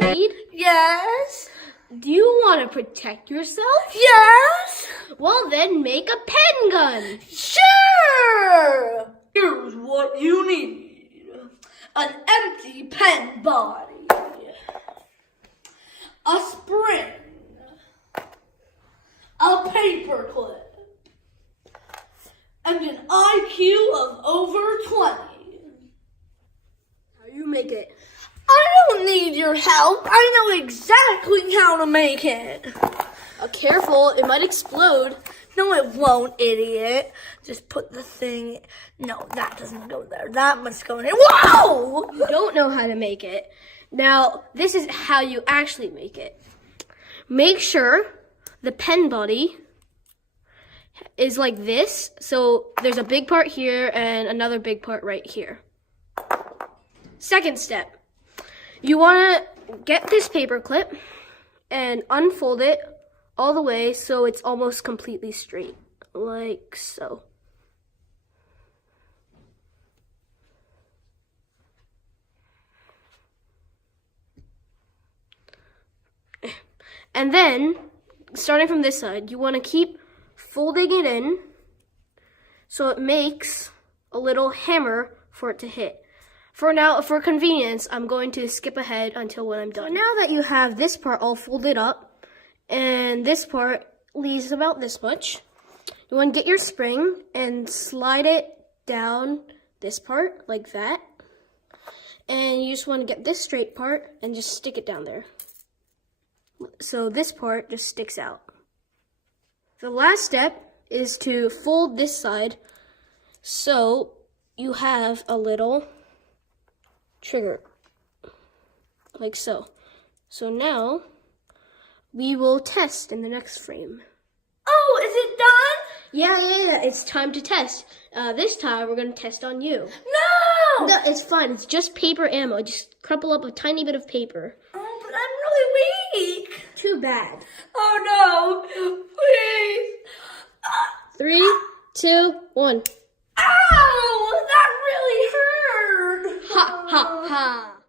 Bullied? Yes. Do you want to protect yourself? Yes. Well, then make a pen gun. Sure. Here's what you need. An empty pen body. A spring. A paper clip. And an IQ of over 20. How do you make it? I don't need your help. I know exactly how to make it. Careful, it might explode. No, it won't, idiot. Just put the thing... No, that doesn't go there. That must go in here. Whoa! You don't know how to make it. Now, this is how you actually make it. Make sure the pen body is like this. So there's a big part here and another big part right here. Second step. You want to get this paper clip and unfold it all the way so it's almost completely straight, like so. And then, starting from this side, you want to keep folding it in so it makes a little hammer for it to hit. For convenience, I'm going to skip ahead until when I'm done. So now that you have this part all folded up, and this part leaves about this much, you want to get your spring and slide it down this part, like that. And you just want to get this straight part and just stick it down there. So this part just sticks out. The last step is to fold this side so you have a little trigger, like so. So now we will test in the next frame. Oh, is it done? Yeah, it's time to test. This time we're going to test on you. No, It's fine. It's just paper ammo. Just crumple up a tiny bit of paper. Oh, but I'm really weak. Too bad. Oh no, please. 3, 2, 1. Ow, that really hurt. Ha, ha, ha.